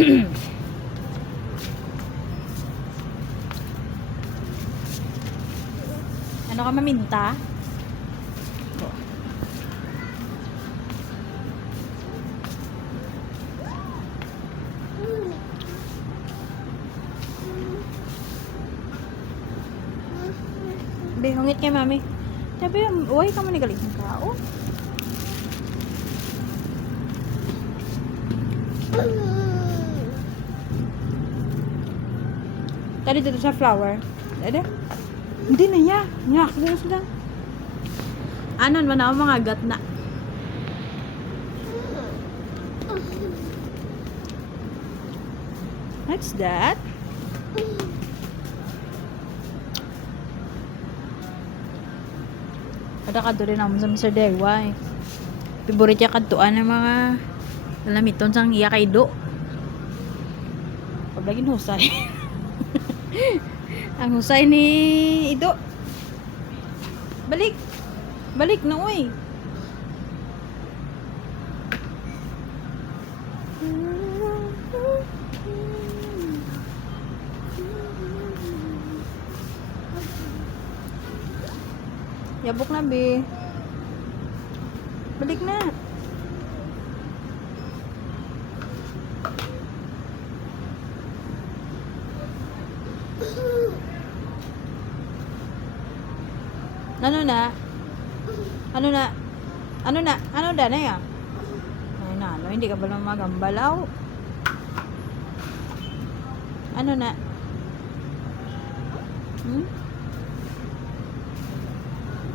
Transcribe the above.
Ano ka, maminta? Be, hungit kay mami. Sabi, uy, ka mo nigaling ng kao. Tadi dito sa flower. Ada? Hindi na ya. Nyak, dito sila. Anon man ako mga gat na. What's that? Ada kadto rin naman sa Mr. Dewa. Favorite niya kadtuan ng mga lamiton sang iya kay Do. Pablagin husay. Ang husay ni Ido. Balik. Balik na uy. Yabok na, be. Balik na. Ano na? Ano na? Ano na? Ano na ya? Ay na, hindi ka ba naman magambalaw? Ano na? Hmm?